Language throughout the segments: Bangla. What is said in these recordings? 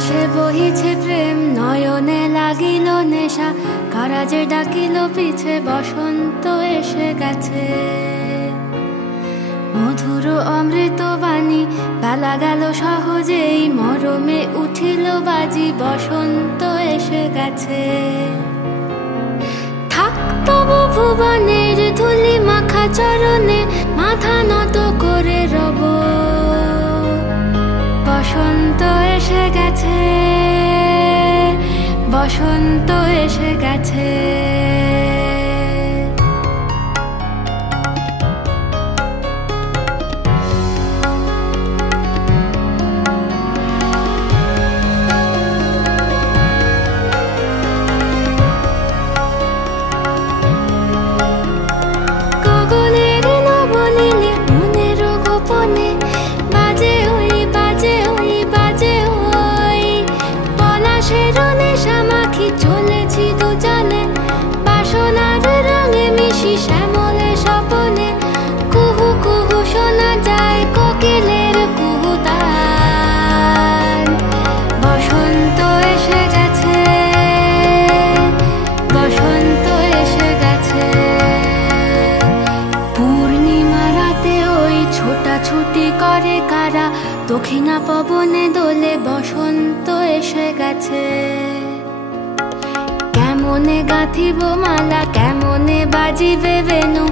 বাতাসে বহিছে প্রেম, নয়নে লাগিল নেশা, কারা যে ডাকিল পিছে, বসন্ত এসে গেছে। মধুর অমৃত বাণী, বেলা গেল সহজেই, মরমে উঠিল বাজি, বসন্ত এসে গেছে। থাক তবু ভুবনের ধুলি মাখা চরণে, মাথা নত করে রব। বসন্ত এসে গেছে, বসন্ত এসে গেছে। গগনের নবনীলে মনের গোপনে, বাজে ওই বাজে ওই বাজে ওই, পলাশের নেশা মাখি চলেছি দুজনে, বাসনার রঙে মিশি শ্যামলে স্বপনে। কুহু কুহু শোনা যায় কোকিলের কুহুতান। বসন্ত এসে গেছে, বসন্ত এসে গেছে। পূর্ণিমা রাতে ওই ছোটাছুটি করে কারা, দক্ষিণা পবনে দোলে, বসন্ত এসে গেছে। কেমনে গাঁথিব মালা, কেমনে বাজিবে বেনু,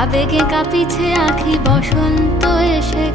আবেগে কাঁপিছে আঁখি, বসন্ত এসে